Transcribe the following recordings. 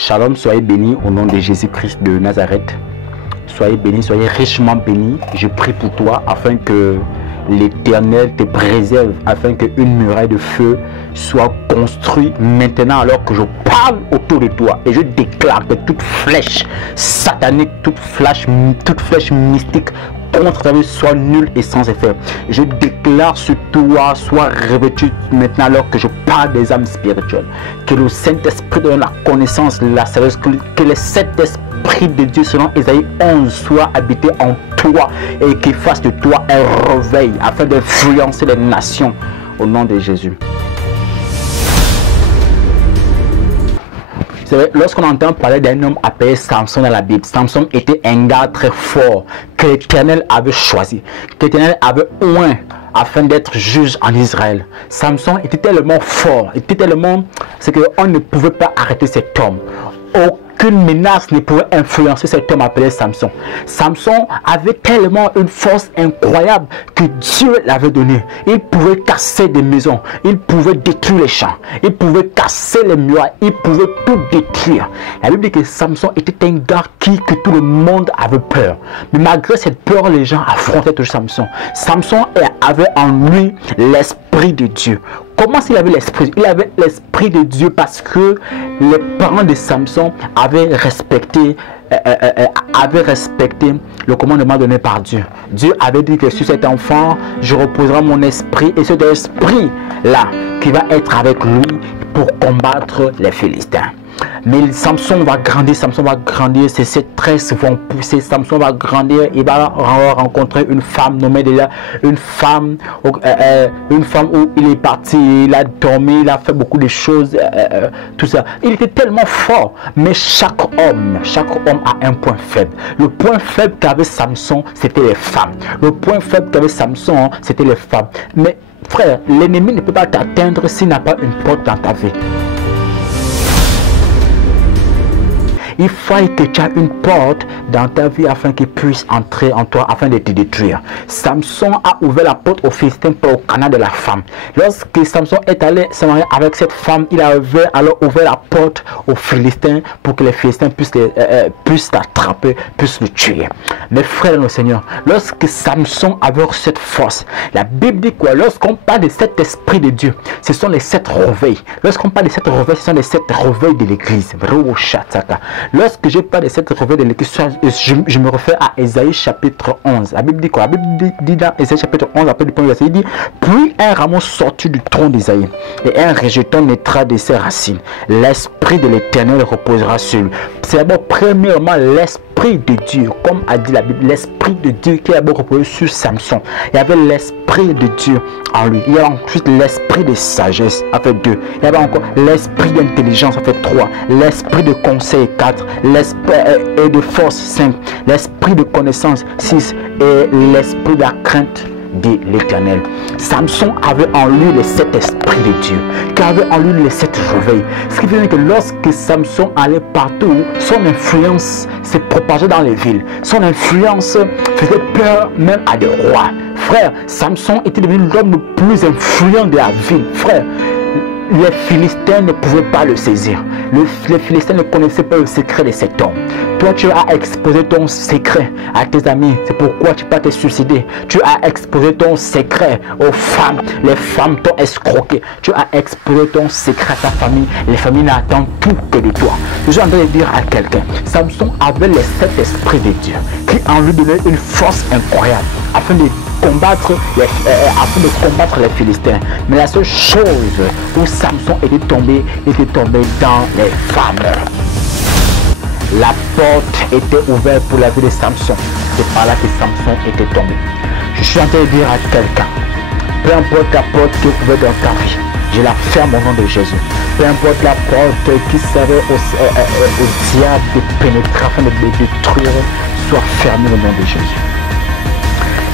Shalom, soyez bénis au nom de Jésus-Christ de Nazareth. Soyez bénis, soyez richement bénis. Je prie pour toi afin que l'Éternel te préserve, afin qu'une muraille de feu soit construite maintenant alors que je parle autour de toi. Et je déclare que toute flèche satanique, toute flèche mystique contre ta vie soit nulle et sans effet. Je déclare sur toi, sois revêtu maintenant alors que je parle des âmes spirituelles. Que le Saint-Esprit donne la connaissance, la sagesse, que le Saint-Esprit de Dieu selon Ésaïe 11 soit habité en toi et qu'il fasse de toi un réveil afin d'influencer les nations au nom de Jésus. Vous savez, lorsqu'on entend parler d'un homme appelé Samson dans la Bible, Samson était un gars très fort que l'Éternel avait choisi, que l'Éternel avait oint afin d'être juge en Israël. Samson était tellement fort, c'est qu'on ne pouvait pas arrêter cet homme. Aucune menace ne pouvait influencer cet homme appelé Samson. Samson avait tellement une force incroyable que Dieu l'avait donné. Il pouvait casser des maisons, il pouvait détruire les champs, il pouvait casser les murailles, il pouvait tout détruire. La Bible dit que Samson était un gars que tout le monde avait peur. Mais malgré cette peur, les gens affrontaient toujours Samson. Samson avait en lui l'esprit de Dieu. Comment s'il avait l'esprit? Il avait l'esprit de Dieu parce que les parents de Samson avaient respecté le commandement donné par Dieu. Dieu avait dit que sur cet enfant, je reposerai mon esprit, et cet esprit-là qui va être avec lui pour combattre les Philistins. Mais Samson va grandir, ses tresses vont pousser, Samson va grandir, il va rencontrer une femme nommée déjà, une femme où il est parti, il a dormi, il a fait beaucoup de choses, tout ça. Il était tellement fort, mais chaque homme a un point faible. Le point faible qu'avait Samson, c'était les femmes. Le point faible qu'avait Samson, c'était les femmes. Mais frère, l'ennemi ne peut pas t'atteindre s'il n'a pas une porte dans ta vie. Il faut que tu aies une porte dans ta vie afin qu'il puisse entrer en toi, afin de te détruire. Samson a ouvert la porte aux Philistins pour le canal de la femme. Lorsque Samson est allé se marier avec cette femme, il avait alors ouvert la porte aux Philistins pour que les Philistins puissent l'attraper, puissent le tuer. Mes frères et nos seigneurs, lorsque Samson avait cette force, la Bible dit quoi? Lorsqu'on parle de cet esprit de Dieu, ce sont les 7 réveils. Lorsqu'on parle de 7 réveils, ce sont les 7 réveils de l'église. Lorsque je parle de cette réveil de l'église, je me réfère à Ésaïe chapitre 11. La Bible dit quoi? La Bible dit dans Ésaïe chapitre 11, après le premier verset, il dit: puis un rameau sortit du tronc d'Ésaïe, et un rejeton naîtra de ses racines. L'esprit de l'Éternel reposera sur lui. C'est d'abord, premièrement, l'esprit de Dieu, comme a dit la Bible, l'esprit de Dieu qui a d'abord reposé sur Samson. Il y avait l'esprit de Dieu en lui. Il y avait ensuite l'esprit de sagesse, en fait 2. Il y avait encore l'esprit d'intelligence, en fait 3. L'esprit de conseil, 4. L'esprit et de force, 5. L'esprit de connaissance, 6. Et l'esprit de la crainte de l'Éternel. Samson avait en lui les 7 esprits de Dieu, qui avait en lui les 7 réveils. Ce qui veut dire que lorsque Samson allait partout, son influence s'est propagée dans les villes. Son influence faisait peur même à des rois. Frère, Samson était devenu l'homme le plus influent de la ville. Frère, les Philistins ne pouvaient pas le saisir. Les Philistins ne connaissaient pas le secret de cet homme. Toi, tu as exposé ton secret à tes amis. C'est pourquoi tu peux te suicider. Tu as exposé ton secret aux femmes. Les femmes t'ont escroqué. Tu as exposé ton secret à ta famille. Les familles n'attendent tout que de toi. Je suis en train de dire à quelqu'un, Samson avait les 7 esprits de Dieu qui en lui donnaient une force incroyable afin de combattre les Philistins. Mais la seule chose où Samson était tombé dans les femmes. La porte était ouverte pour la vie de Samson. C'est par là que Samson était tombé. Je suis en train de dire à quelqu'un, peu importe la porte qui est ouverte dans ta vie, je la ferme au nom de Jésus. Peu importe la porte qui servait au diable de pénétrer afin de le détruire, soit fermée au nom de Jésus.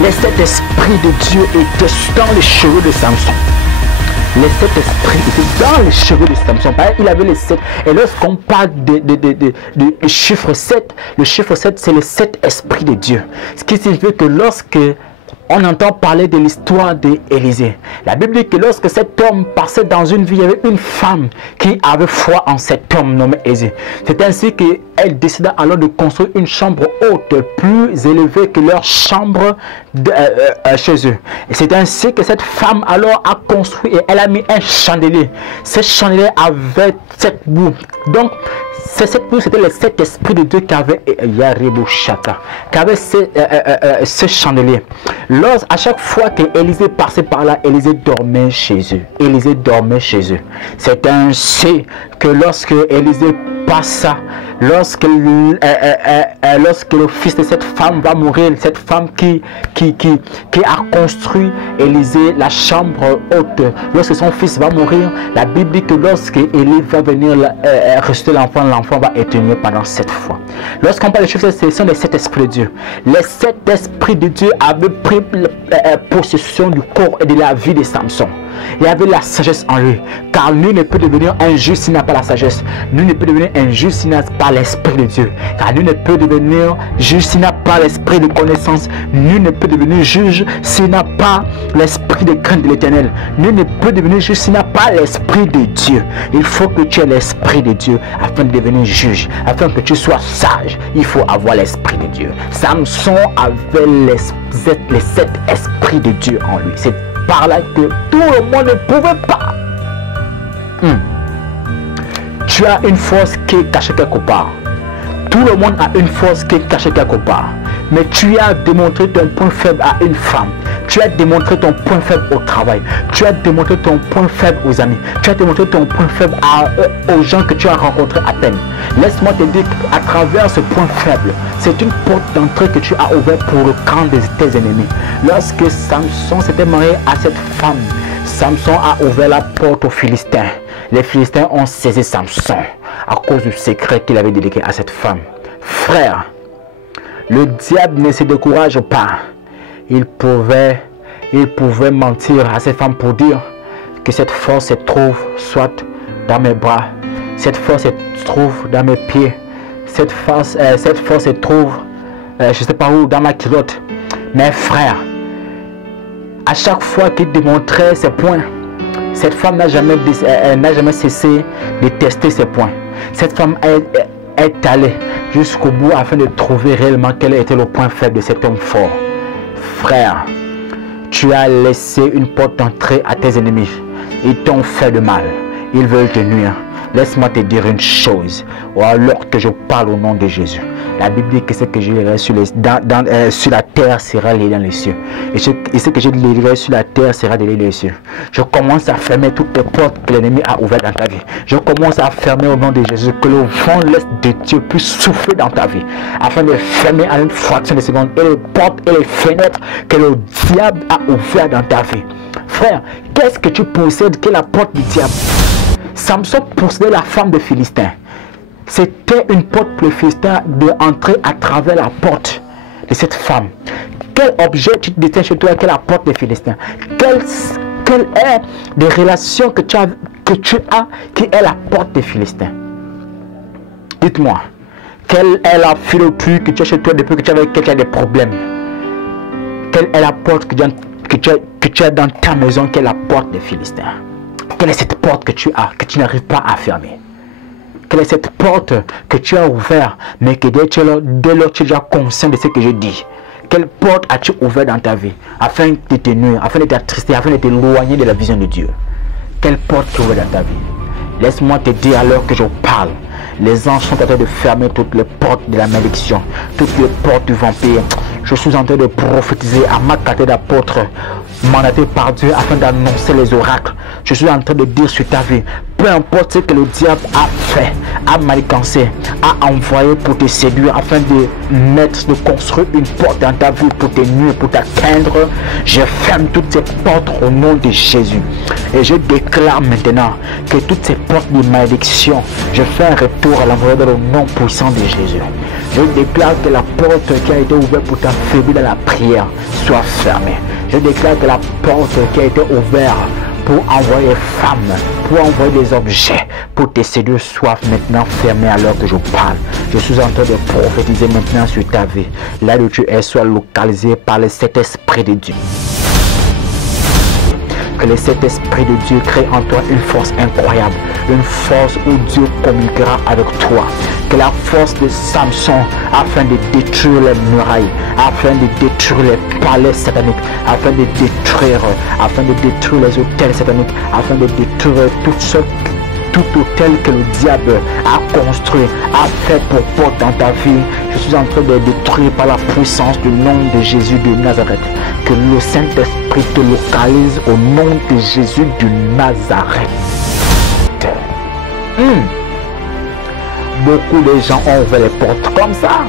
Les 7 esprits de Dieu étaient dans les cheveux de Samson. Les 7 esprits étaient dans les cheveux de Samson. Il avait les 7. Et lorsqu'on parle du chiffre 7, le chiffre 7, c'est les 7 esprits de Dieu. Ce qui signifie que lorsque on entend parler de l'histoire d'Élisée. La Bible dit que lorsque cet homme passait dans une vie, il y avait une femme qui avait foi en cet homme nommé Élisée. C'est ainsi qu'elle décida alors de construire une chambre haute, plus élevée que leur chambre chez eux. Et c'est ainsi que cette femme alors a construit et elle a mis un chandelier. Ce chandelier avait 7 bouts. Donc, ces 7 bouts, c'était les 7 esprits de Dieu qui avaient ce chandelier. À chaque fois qu'Élisée passait par là, Élisée dormait chez eux. Élisée dormait chez eux. C'est ainsi que lorsque Élisée passa, lorsque le fils de cette femme va mourir, cette femme qui a construit Élisée la chambre haute, lorsque son fils va mourir, la Bible dit que lorsque Élie va venir ressusciter l'enfant, l'enfant va éteindre pendant 7 fois. Lorsqu'on parle de choses, ce sont les 7 esprits de Dieu. Les 7 esprits de Dieu avaient pris possession du corps et de la vie de Samson. Il y avait la sagesse en lui, car nul ne peut devenir un juge s'il n'a pas la sagesse. Nul ne peut devenir un juge s'il n'a pas l'esprit de Dieu, car nul ne peut devenir juge s'il n'a pas l'esprit de connaissance. Nul ne peut devenir juge s'il n'a pas l'esprit de crainte de l'Éternel. Nul ne peut devenir juge s'il n'a pas l'esprit de Dieu. Il faut que tu aies l'esprit de Dieu afin de devenir juge, afin que tu sois sage. Il faut avoir l'esprit de Dieu. Samson avait les 7 esprits de Dieu en lui. C'est par là que tout le monde ne pouvait pas. Tu as une force qui est cachée quelque part. Tout le monde a une force qui est cachée quelque part. Mais tu as démontré ton point faible à une femme. Tu as démontré ton point faible au travail. Tu as démontré ton point faible aux amis. Tu as démontré ton point faible aux gens que tu as rencontrés à peine. Laisse-moi te dire qu'à travers ce point faible, c'est une porte d'entrée que tu as ouverte pour le camp de tes ennemis. Lorsque Samson s'était marié à cette femme, Samson a ouvert la porte aux Philistins. Les Philistins ont saisi Samson à cause du secret qu'il avait délégué à cette femme. Frère, le diable ne se décourage pas. Il pouvait mentir à cette femme pour dire que cette force se trouve soit dans mes bras, cette force se trouve dans mes pieds, cette force se trouve je ne sais pas où, dans ma culotte. Mais frère, à chaque fois qu'il démontrait ses points, cette femme n'a jamais cessé de tester ses points. Cette femme est allée jusqu'au bout afin de trouver réellement quel était le point faible de cet homme fort. Frère, tu as laissé une porte d'entrée à tes ennemis. Ils t'ont fait de mal. Ils veulent te nuire. Laisse-moi te dire une chose. Alors que je parle au nom de Jésus. La Bible dit que ce que je lirai sur la terre sera lié dans les cieux. Et ce que je lirai sur la terre sera lié dans les cieux. Je commence à fermer toutes les portes que l'ennemi a ouvertes dans ta vie. Je commence à fermer au nom de Jésus. Que le vent l'Est de Dieu puisse souffler dans ta vie. Afin de fermer à une fraction de seconde. Et les portes et les fenêtres que le diable a ouvertes dans ta vie. Frère, qu'est-ce que tu possèdes? Quelle est la porte du diable? Samson possédait la femme de Philistin. C'était une porte pour le Philistin d'entrer à travers la porte de cette femme. Quel objet tu détiens chez toi? Quelle est la porte des Philistins? Quelle est les relations que tu as qui est la porte des Philistins? Dites-moi, quelle est la philosophie que tu as chez toi depuis que tu as des problèmes? Quelle est la porte que tu as dans ta maison? Quelle est la porte des Philistins? Quelle est cette porte que tu n'arrives pas à fermer? Quelle est cette porte que tu as ouverte, mais que dès lors tu es déjà conscient de ce que je dis? Quelle porte as-tu ouverte dans ta vie afin de te nuire, afin de t'attrister, afin de t'éloigner de la vision de Dieu? Quelle porte tu ouvres dans ta vie? Laisse-moi te dire alors que je parle. Les anges sont en train de fermer toutes les portes de la malédiction, toutes les portes du vampire. Je suis en train de prophétiser à ma qualité d'apôtre, mandaté par Dieu afin d'annoncer les oracles. Je suis en train de dire sur ta vie, peu importe ce que le diable a fait, a manigancé, a envoyé pour te séduire afin de construire une porte dans ta vie pour te nuire, pour t'atteindre, je ferme toutes ces portes au nom de Jésus. Et je déclare maintenant que toutes ces portes de malédiction, je fais un retour à l'envoyé dans le nom puissant de Jésus. Je déclare que la porte qui a été ouverte pour t'affaiblir dans la prière soit fermée. Je déclare que la porte qui a été ouverte pour envoyer femmes, pour envoyer des objets, pour te séduire, soit maintenant fermée alors que je parle. Je suis en train de prophétiser maintenant sur ta vie. Là où tu es, sois localisé par le Saint-Esprit de Dieu. Que le Saint-Esprit de Dieu crée en toi une force incroyable, une force où Dieu communiquera avec toi. Que la force de Samson, afin de détruire les murailles, afin de détruire les palais sataniques, afin de détruire les hôtels sataniques, afin de détruire tout hôtel que le diable a construit, a fait pour porte dans ta vie. Je suis en train de détruire par la puissance du nom de Jésus de Nazareth. Que le Saint-Esprit te localise au nom de Jésus de Nazareth. Beaucoup de gens ont ouvert les portes comme ça.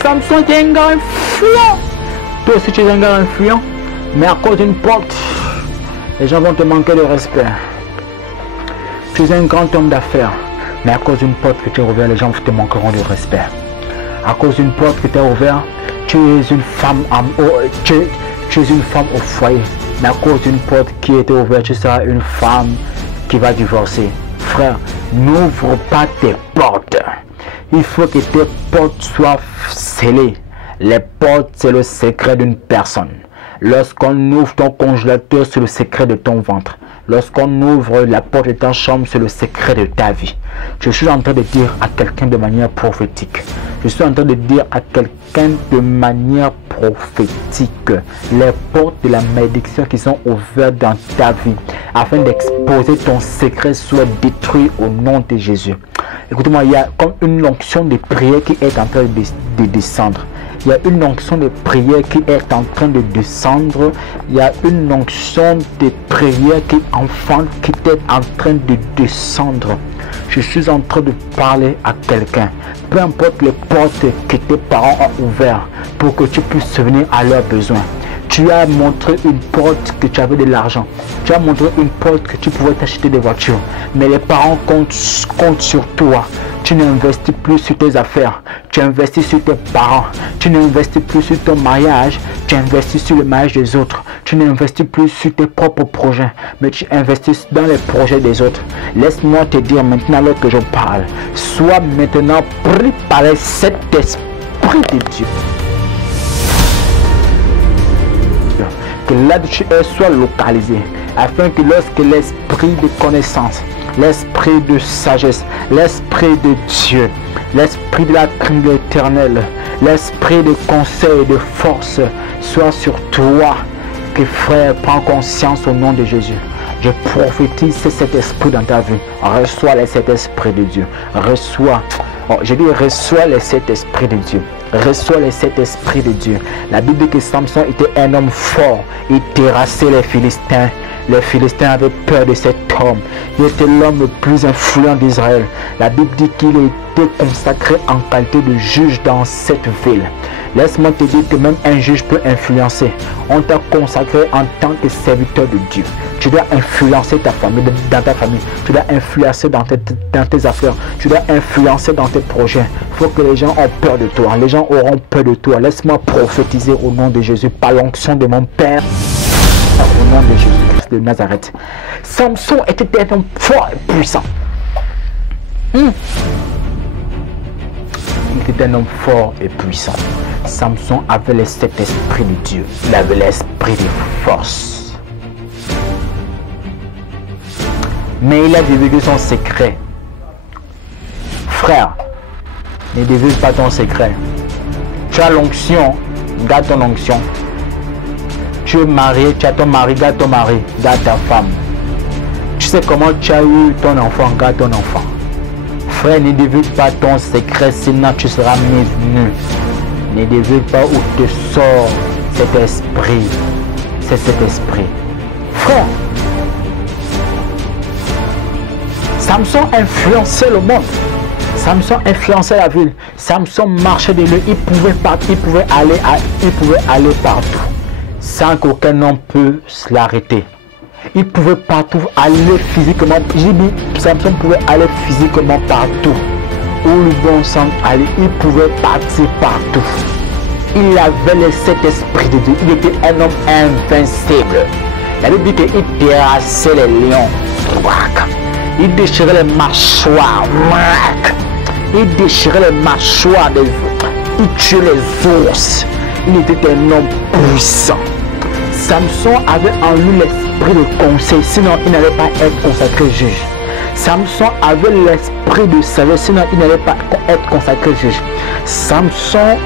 Samson est un gars influent. Toi aussi tu es un gars influent. Mais à cause d'une porte, les gens vont te manquer de respect. Tu es un grand homme d'affaires. Mais à cause d'une porte que tu as ouverte, les gens te manqueront de respect. À cause d'une porte que tu as ouverte, tu es une femme au foyer. Mais à cause d'une porte qui était ouverte, tu seras une femme qui va divorcer. Frère, n'ouvre pas tes portes. Il faut que tes portes soient scellées. Les portes, c'est le secret d'une personne. Lorsqu'on ouvre ton congélateur, c'est le secret de ton ventre. Lorsqu'on ouvre la porte de ta chambre, c'est le secret de ta vie. Je suis en train de dire à quelqu'un de manière prophétique. Je suis en train de dire à quelqu'un de manière prophétique. Les portes de la malédiction qui sont ouvertes dans ta vie, afin d'exposer ton secret, soient détruites au nom de Jésus. Écoute-moi, il y a comme une onction de prière qui est en train de descendre. Il y a une onction de prière qui est en train de descendre. Il y a une onction de prière qui enfante, qui est en train de descendre. Je suis en train de parler à quelqu'un. Peu importe les portes que tes parents ont ouvertes pour que tu puisses venir à leurs besoins. Tu as montré une porte que tu avais de l'argent. Tu as montré une porte que tu pouvais t'acheter des voitures. Mais les parents comptent sur toi. Tu n'investis plus sur tes affaires. Tu investis sur tes parents. Tu n'investis plus sur ton mariage. Tu investis sur le mariage des autres. Tu n'investis plus sur tes propres projets. Mais tu investis dans les projets des autres. Laisse-moi te dire maintenant alors que je parle. Sois maintenant pris par cet esprit de Dieu. Que là où tu es soit localisé, afin que lorsque l'esprit de connaissance, l'esprit de sagesse, l'esprit de Dieu, l'esprit de la crainte de l'Éternel, l'esprit de conseil et de force soit sur toi, que frère, prends conscience au nom de Jésus. Je prophétise cet esprit dans ta vie. Reçois cet esprit de Dieu. Reçois cet esprit de Dieu. Reçois cet esprit de Dieu. La Bible dit que Samson était un homme fort. Il terrassait les Philistins. Les Philistins avaient peur de cet homme. Il était l'homme le plus influent d'Israël. La Bible dit qu'il était consacré en qualité de juge dans cette ville. Laisse-moi te dire que même un juge peut influencer. On t'a consacré en tant que serviteur de Dieu. Tu dois influencer ta famille, dans ta famille. Tu dois influencer dans tes affaires. Tu dois influencer dans tes projets. Il faut que les gens aient peur de toi. Les gens auront peur de toi. Laisse-moi prophétiser au nom de Jésus par l'onction de mon Père. Au nom de Jésus-Christ de Nazareth. Samson était un homme fort et puissant. Il était un homme fort et puissant. Samson avait cet esprit de Dieu. Il avait l'esprit de force. Mais il a divulgué son secret. Frère, ne divulgue pas ton secret. Tu as l'onction, garde ton onction. Tu es marié, tu as ton mari, garde ton mari, garde ta femme. Tu sais comment tu as eu ton enfant, garde ton enfant. Frère, ne divulgue pas ton secret, sinon tu seras mis nu. Ne divulgue pas où te sort cet esprit. C'est cet esprit. Frère, Samson influençait le monde. Samson influençait la ville. Samson marchait de lui. Il pouvait aller partout sans qu'aucun homme puisse l'arrêter. Il pouvait partout aller physiquement. J'ai dit, Samson pouvait aller physiquement partout. Où le bon sang allait, il pouvait partir partout. Il avait cet esprit de Dieu. Il était un homme invincible. La Bible dit qu'il terrassait les lions. Il déchirait les mâchoires. Il déchirait les mâchoires des autres. Il tuait les ours. Il était un homme puissant. Samson avait en lui l'esprit de conseil, sinon il n'allait pas être consacré juge. Samson avait l'esprit de sagesse, sinon il n'allait pas être consacré juge. Samson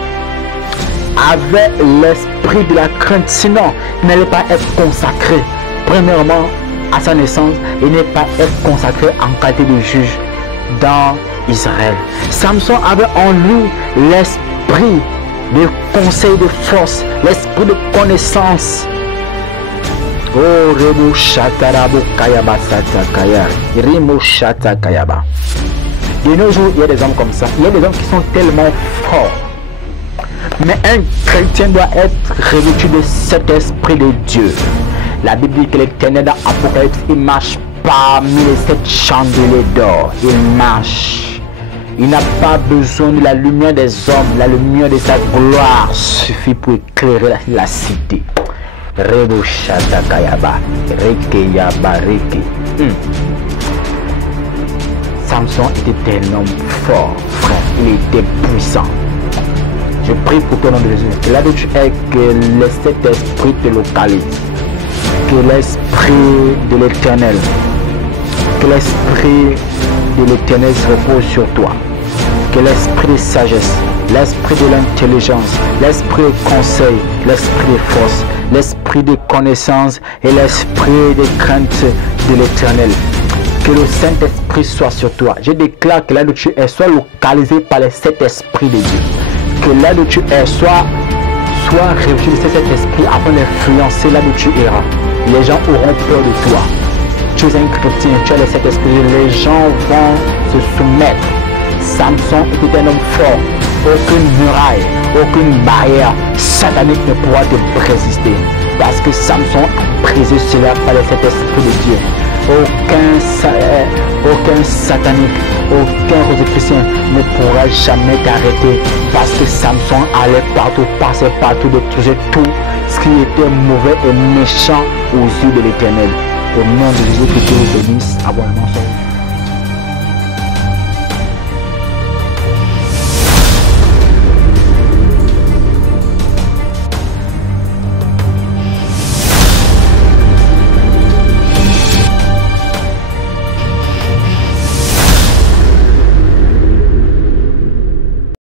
avait l'esprit de la crainte, sinon il n'allait pas être consacré. Premièrement, à sa naissance, il n'est pas être consacré en qualité de juge dans Israël. Samson avait en lui l'esprit de conseil de force, l'esprit de connaissance. Oh, Remo Chatarabo Kayaba Satakaya. Remo Chatakayaba. De nos jours, il y a des hommes comme ça. Il y a des hommes qui sont tellement forts. Mais un chrétien doit être revêtu de cet esprit de Dieu. La Bible dit que l'Éternel dans Apocalypse, il marche parmi les 7 chandeliers d'or. Il marche. Il n'a pas besoin de la lumière des hommes. La lumière de sa gloire suffit pour éclairer la cité. Rebo Shatakayaba. Reke Yaba Reke. Samson était un homme fort, frère. Il était puissant. Je prie pour ton nom de Jésus. Que là où tu es, que cet esprit te localise. Que l'esprit de l'Éternel, que l'esprit de l'Éternel se repose sur toi. Que l'esprit de sagesse, l'esprit de l'intelligence, l'esprit de conseil, l'esprit de force, l'esprit de connaissance et l'esprit de crainte de l'Éternel. Que le Saint-Esprit soit sur toi. Je déclare que là où tu es, sois localisé par le Saint-Esprit de Dieu. Que là où tu es, sois revêtu de cet esprit afin d'influencer là où tu iras. Les gens auront peur de toi. Tu es un chrétien, tu as le Saint-Esprit. Les gens vont se soumettre. Samson était un homme fort. Aucune muraille, aucune barrière satanique ne pourra te résister. Parce que Samson a brisé cela par le Saint-Esprit de Dieu. Aucun satanique, aucun rosicrucien ne pourra jamais t'arrêter parce que Samson allait partout, passait partout, détruisait tout ce qui était mauvais et méchant aux yeux de l'Éternel. Au nom de Jésus, que Dieu vous bénisse abondamment.